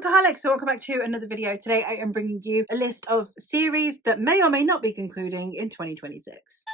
bookaholics, so welcome back to another video. Today I am bringing you a list of series that may or may not be concluding in 2026.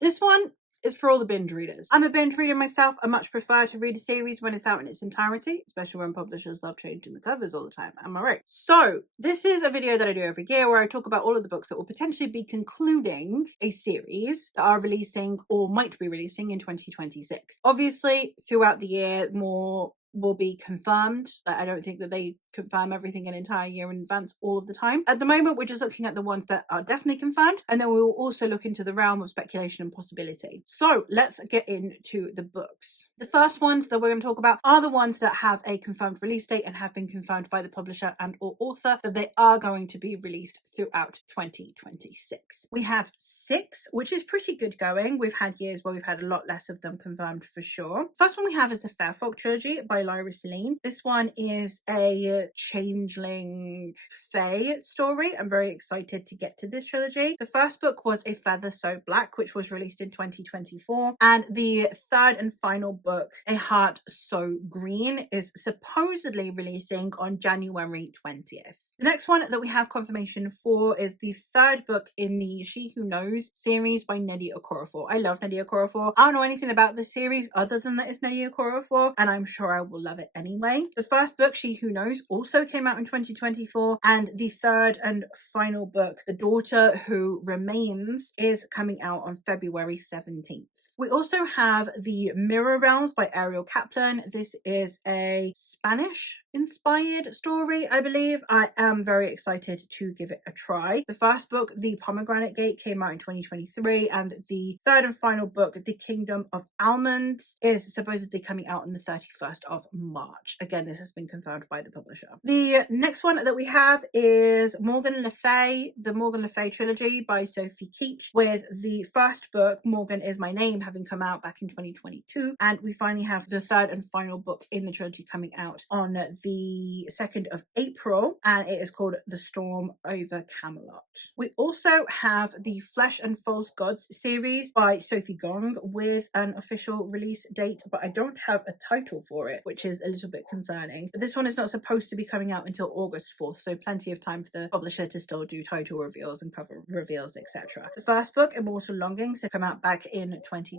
This one is for all the binge readers. I'm a binge reader myself. I much prefer to read a series when it's out in its entirety, especially when publishers love changing the covers all the time. Am I right? So this is a video that I do every year where I talk about all of the books that will potentially be concluding a series that are releasing or might be releasing in 2026. Obviously, throughout the year, more will be confirmed. I don't think that they confirm everything an entire year in advance all of the time. At the moment, we're just looking at the ones that are definitely confirmed, and then we will also look into the realm of speculation and possibility. So let's get into the books. The first ones that we're going to talk about are the ones that have a confirmed release date and have been confirmed by the publisher and or author that they are going to be released throughout 2026. We have 6, which is pretty good going. We've had years where we've had a lot less of them confirmed for sure. First one we have is the Fairfolk trilogy by Lyra Celine. This one is a changeling fae story. I'm very excited to get to this trilogy. The first book was A Feather So Black, which was released in 2024, and the third and final book, A Heart So Green, is supposedly releasing on January 20th. The next one that we have confirmation for is the third book in the She Who Knows series by Nnedi Okorafor. I love Nnedi Okorafor. I don't know anything about this series other than that it's Nnedi Okorafor, and I'm sure I will love it anyway. The first book, She Who Knows, also came out in 2024, and the third and final book, The Daughter Who Remains, is coming out on February 17th. We also have The Mirror Realms by Ariel Kaplan. This is a Spanish-inspired story, I believe. I am very excited to give it a try. The first book, The Pomegranate Gate, came out in 2023, and the third and final book, The Kingdom of Almonds, is supposedly coming out on the 31st of March. Again, this has been confirmed by the publisher. The next one that we have is Morgan Le Fay, the Morgan Le Fay trilogy by Sophie Keach, with the first book, Morgan Is My Name, having come out back in 2022, and we finally have the third and final book in the trilogy coming out on the 2nd of April, and it is called The Storm Over Camelot. We also have the Flesh and False Gods series by Sophie Gong with an official release date, but I don't have a title for it, which is a little bit concerning. But this one is not supposed to be coming out until August 4th, so plenty of time for the publisher to still do title reveals and cover reveals, etc. The first book, Immortal Longings, to come out back in 2023.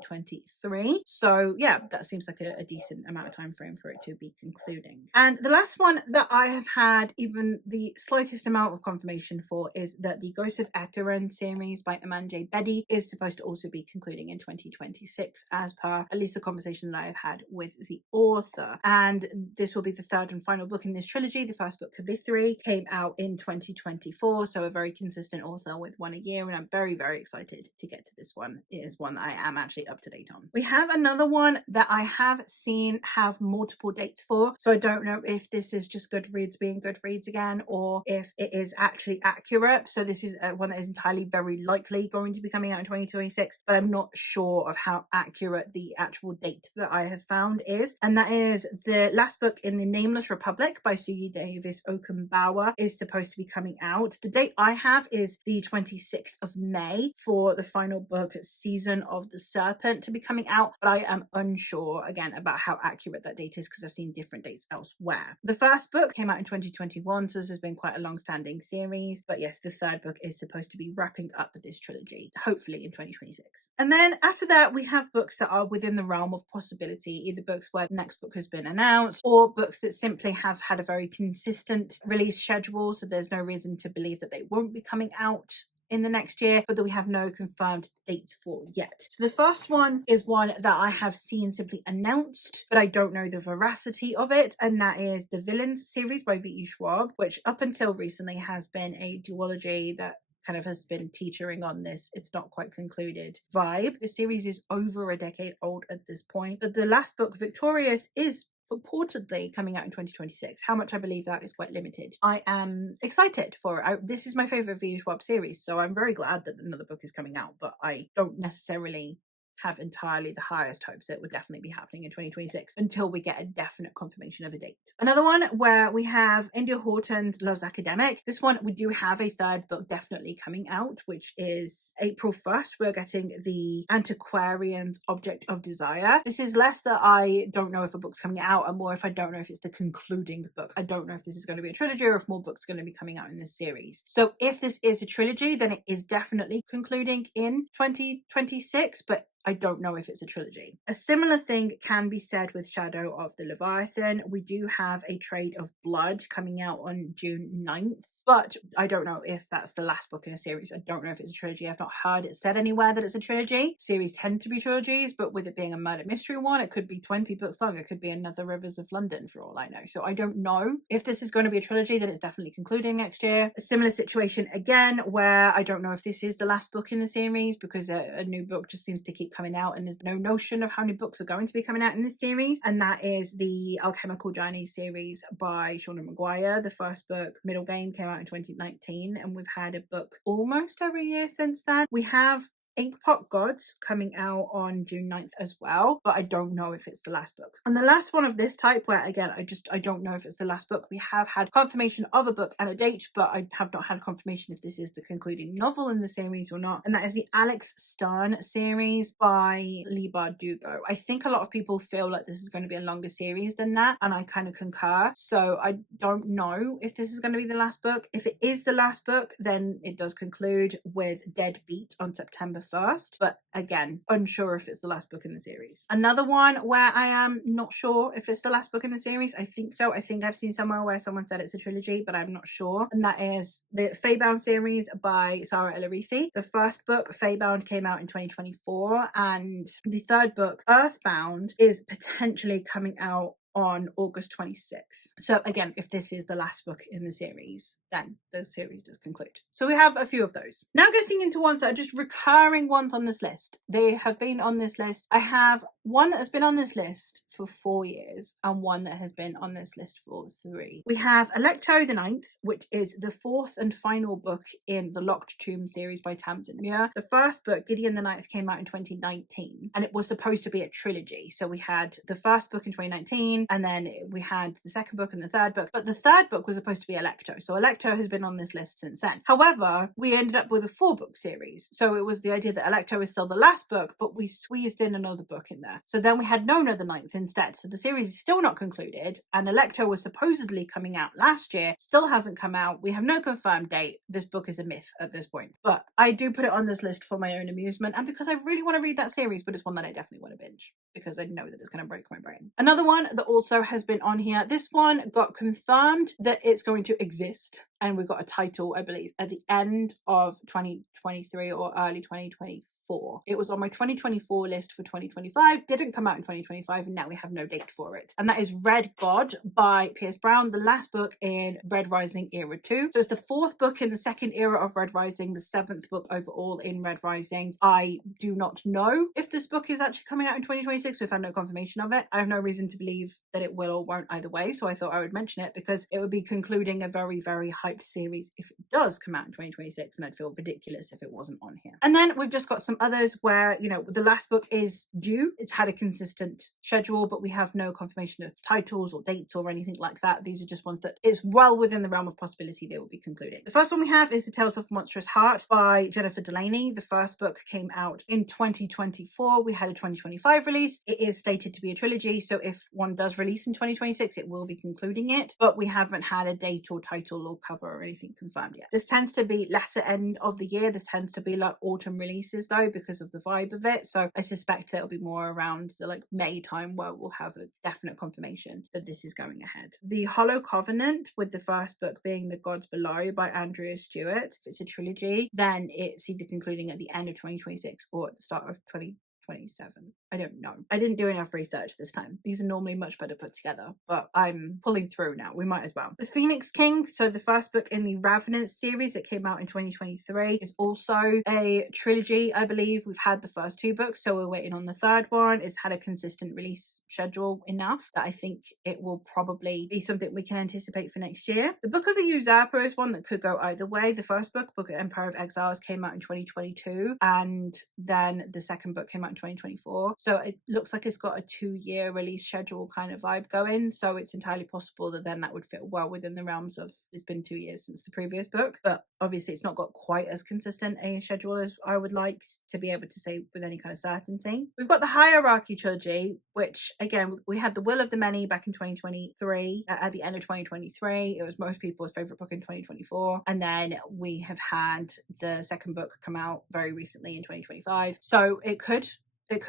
So yeah, that seems like a decent amount of time frame for it to be concluding. And the last one that I have had even the slightest amount of confirmation for is that the Ghost of Acheron series by Aman J. Bedi is supposed to also be concluding in 2026, as per at least the conversation that I have had with the author. And this will be the third and final book in this trilogy. The first book, Kavithri, came out in 2024, so a very consistent author with one a year, and I'm very, very excited to get to this one. It is one that I am actually up to date on. We have another one that I have seen have multiple dates for, so I don't know if this is just Goodreads being Goodreads again, or if it is actually accurate. So this is one that is entirely very likely going to be coming out in 2026, but I'm not sure of how accurate the actual date that I have found is. And that is the last book in the Nameless Republic by Sugi Davis Okunbawa is supposed to be coming out. The date I have is the 26th of May for the final book, Season of the Serpent, to be coming out, but I am unsure again about how accurate that date is because I've seen different dates elsewhere. The first book came out in 2021, so this has been quite a long-standing series, but yes, the third book is supposed to be wrapping up this trilogy, hopefully in 2026. And then after that, we have books that are within the realm of possibility, either books where the next book has been announced or books that simply have had a very consistent release schedule, so there's no reason to believe that they won't be coming out in the next year, but that we have no confirmed dates for yet. So the first one is one that I have seen simply announced, but I don't know the veracity of it, and that is the Villains series by V.E. Schwab, which up until recently has been a duology that kind of has been teetering on this it's not quite concluded vibe. The series is over a decade old at this point, but the last book, Victorious, is purportedly coming out in 2026. How much I believe that is quite limited. I am excited for it. This is my favorite V.E. Schwab series, so I'm very glad that another book is coming out, but I don't necessarily have entirely the highest hopes it would definitely be happening in 2026 until we get a definite confirmation of a date. Another one where we have India Horton's Love's Academic. This one, we do have a third book definitely coming out, which is April 1st. We're getting the Antiquarian's Object of Desire. This is less that I don't know if a book's coming out and more if I don't know if it's the concluding book. I don't know if this is going to be a trilogy or if more books are going to be coming out in this series. So if this is a trilogy, then it is definitely concluding in 2026, but I don't know if it's a trilogy. A similar thing can be said with Shadow of the Leviathan. We do have a trade of Blood coming out on June 9th. But I don't know if that's the last book in a series. I don't know if it's a trilogy. I've not heard it said anywhere that it's a trilogy. Series tend to be trilogies, but with it being a murder mystery one, it could be 20 books long. It could be another Rivers of London for all I know. So I don't know if this is going to be a trilogy, then it's definitely concluding next year. A similar situation again, where I don't know if this is the last book in the series because a new book just seems to keep coming out and there's no notion of how many books are going to be coming out in this series. And that is the Alchemical Journey series by Shauna Maguire. The first book, Middle Game, came out in 2019 and we've had a book almost every year since then. We have Inkpot Gods coming out on June 9th as well, but I don't know if it's the last book. And the last one of this type, where again I don't know if it's the last book. We have had confirmation of a book and a date, but I have not had confirmation if this is the concluding novel in the series or not, and that is the Alex Stern series by Leigh Bardugo. I think a lot of people feel like this is going to be a longer series than that, and I kind of concur. So I don't know if this is going to be the last book. If it is the last book, then it does conclude with Deadbeat on September 1st, but again, unsure if it's the last book in the series. Another one where I am not sure if it's the last book in the series, I think so. I think I've seen somewhere where someone said it's a trilogy, but I'm not sure, and that is the Faebound series by Sarah Elarifi. The first book, Faebound, came out in 2024, and the third book, Earthbound, is potentially coming out on August 26th. So again, if this is the last book in the series, then the series does conclude. So we have a few of those. Now getting into ones that are just recurring ones on this list. They have been on this list. I have one that has been on this list for 4 years and one that has been on this list for 3. We have Alecto the Ninth, which is the 4th and final book in the Locked Tomb series by Tamsin Muir. The first book, Gideon the Ninth, came out in 2019 and it was supposed to be a trilogy. So we had the first book in 2019 and then we had the second book and the third book, but the third book was supposed to be Alecto. So Alecto has been on this list since then. However, we ended up with a 4-book series. So it was the idea that Alecto is still the last book, but we squeezed in another book in there. So then we had Nona the Ninth instead. So the series is still not concluded, and Alecto was supposedly coming out last year, still hasn't come out. We have no confirmed date. This book is a myth at this point. But I do put it on this list for my own amusement and because I really want to read that series, but it's one that I definitely want to binge because I know that it's going to break my brain. Another one that also has been on here, this one got confirmed that it's going to exist, and we got a title, I believe, at the end of 2023 or early 2024. It was on my 2024 list for 2025, didn't come out in 2025, and now we have no date for it. And that is Red God by Pierce Brown, the last book in Red Rising Era 2. So it's the 4th book in the second era of Red Rising, the 7th book overall in Red Rising. I do not know if this book is actually coming out in 2026. We've had no confirmation of it. I have no reason to believe that it will or won't either way, so I thought I would mention it because it would be concluding a very, very hyped series if it does come out in 2026, and I'd feel ridiculous if it wasn't on here. And then we've just got some others where, you know, the last book is due. It's had a consistent schedule, but we have no confirmation of titles or dates or anything like that. These are just ones that is well within the realm of possibility they will be concluding. The first one we have is The Tales of Monstrous Heart by Jennifer Delaney. The first book came out in 2024. We had a 2025 release. It is stated to be a trilogy, so if one does release in 2026, it will be concluding it, but we haven't had a date or title or cover or anything confirmed yet. This tends to be latter end of the year. This tends to be like autumn releases though, because of the vibe of it. So I suspect it'll be more around the like May time where we'll have a definite confirmation that this is going ahead. The Hollow Covenant, with the first book being The Gods Below by Andrea Stewart. If it's a trilogy, then it's either concluding at the end of 2026 or at the start of 2027. I don't know. I didn't do enough research this time. These are normally much better put together, but I'm pulling through now. We might as well. The Phoenix King, so the first book in the Revenant series that came out in 2023, is also a trilogy, I believe. We've had the first 2 books, so we're waiting on the third one. It's had a consistent release schedule enough that I think it will probably be something we can anticipate for next year. The Book of the Usurper is one that could go either way. The first book, Book of Empire of Exiles, came out in 2022, and then the second book came out in 2024. So it looks like it's got a 2-year release schedule kind of vibe going. So it's entirely possible that then that would fit well within the realms of it's been 2 years since the previous book. But obviously it's not got quite as consistent a schedule as I would like to be able to say with any kind of certainty. We've got the Hierarchy trilogy, which again, we had The Will of the Many back in 2023, at the end of 2023. It was most people's favorite book in 2024. And then we have had the second book come out very recently in 2025. So it could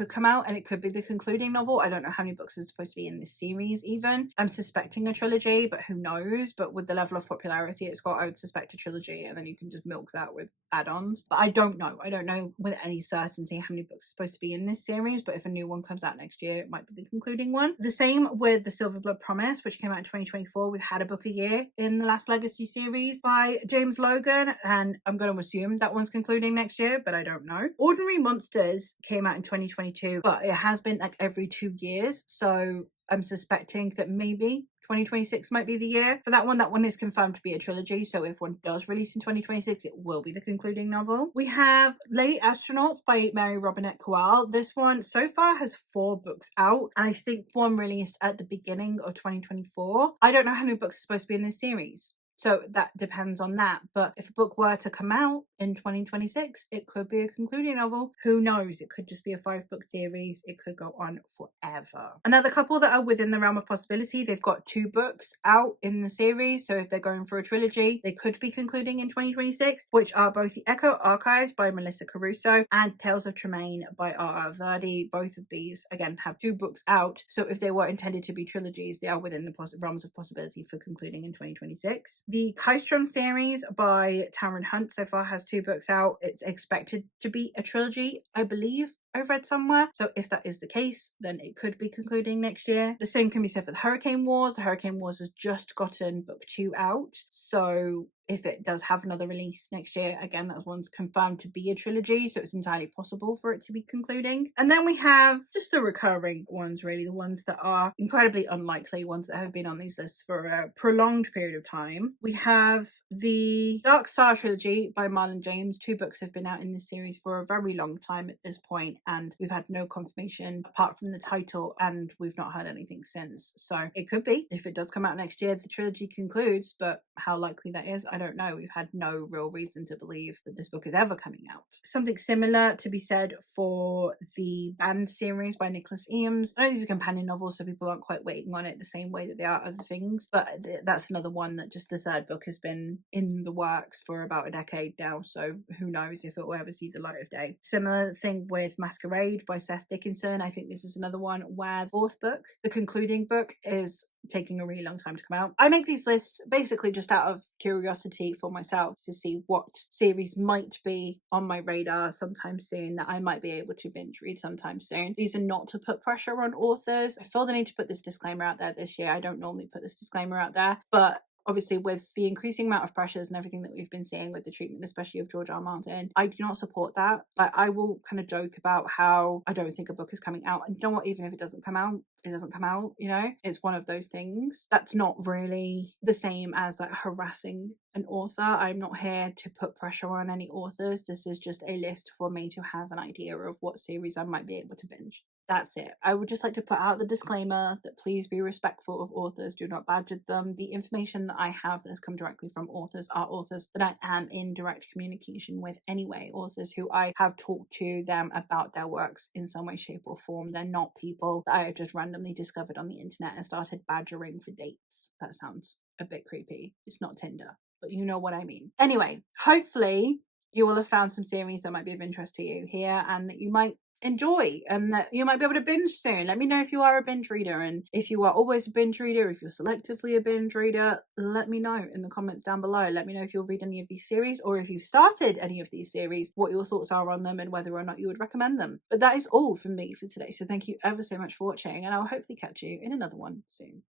come out and it could be the concluding novel. I don't know how many books are supposed to be in this series even. I'm suspecting a trilogy, but who knows? But with the level of popularity it's got, I would suspect a trilogy, and then you can just milk that with add-ons. But I don't know. I don't know with any certainty how many books are supposed to be in this series, but if a new one comes out next year, it might be the concluding one. The same with The Silver Blood Promise, which came out in 2024. We've had a book a year in the Last Legacy series by James Logan, and I'm going to assume that one's concluding next year, but I don't know. Ordinary Monsters came out in 2022, but it has been like every 2 years, so I'm suspecting that maybe 2026 might be the year for that one. That one is confirmed to be a trilogy, so if one does release in 2026, it will be the concluding novel. We have Lady Astronauts by Mary Robinette Kowal. This one so far has 4 books out, and I think one released at the beginning of 2024. I don't know how many books are supposed to be in this series, so that depends on that. But if a book were to come out in 2026, it could be a concluding novel. Who knows? It could just be a 5-book series. It could go on forever. Another couple that are within the realm of possibility, they've got 2 books out in the series. So if they're going for a trilogy, they could be concluding in 2026, which are both The Echo Archives by Melissa Caruso and Tales of Tremaine by R.R. Verdi. Both of these, again, have 2 books out. So if they were intended to be trilogies, they are within the realms of possibility for concluding in 2026. The Kystrom series by Tamron Hunt so far has 2 books out. It's expected to be a trilogy, I believe. I've read somewhere. So if that is the case, then it could be concluding next year. The same can be said for the Hurricane Wars. The Hurricane Wars has just gotten book 2 out. So if it does have another release next year, again, that one's confirmed to be a trilogy, so it's entirely possible for it to be concluding. And then we have just the recurring ones, really, the ones that are incredibly unlikely, ones that have been on these lists for a prolonged period of time. We have the Dark Star trilogy by Marlon James. 2 books have been out in this series for a very long time at this point, and we've had no confirmation apart from the title, and we've not heard anything since. So it could be, if it does come out next year, the trilogy concludes, but how likely that is, I don't know. We've had no real reason to believe that this book is ever coming out. Something similar to be said for the Banned series by Nicholas Eames. I know these are companion novels, so people aren't quite waiting on it the same way that they are other things, but that's another one that just the 3rd book has been in the works for about a decade now, so who knows if it will ever see the light of day. Similar thing with Masquerade by Seth Dickinson. I think this is another one where the 4th book, the concluding book, is taking a really long time to come out. I make these lists basically just out of curiosity for myself to see what series might be on my radar sometime soon that I might be able to binge read sometime soon. These are not to put pressure on authors. I feel the need to put this disclaimer out there this year. I don't normally put this disclaimer out there, but obviously with the increasing amount of pressures and everything that we've been seeing with the treatment, especially of George R. R. Martin, I do not support that. Like, I will kind of joke about how I don't think a book is coming out, and you know what, even if it doesn't come out, it doesn't come out, you know? It's one of those things. That's not really the same as like harassing an author. I'm not here to put pressure on any authors. This is just a list for me to have an idea of what series I might be able to binge. That's it. I would just like to put out the disclaimer that please be respectful of authors. Do not badger them. The information that I have that has come directly from authors are authors that I am in direct communication with anyway. Authors who I have talked to them about their works in some way, shape or form. They're not people that I have just randomly discovered on the internet and started badgering for dates. That sounds a bit creepy. It's not Tinder, but you know what I mean. Anyway, hopefully you will have found some series that might be of interest to you here and that you might enjoy and that you might be able to binge soon. Let me know if you are a binge reader, and if you are always a binge reader, if you're selectively a binge reader, let me know in the comments down below. Let me know if you'll read any of these series, or if you've started any of these series, what your thoughts are on them and whether or not you would recommend them. But that is all from me for today, so thank you ever so much for watching, and I'll hopefully catch you in another one soon.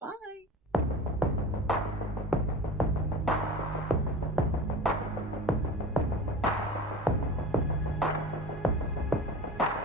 Bye.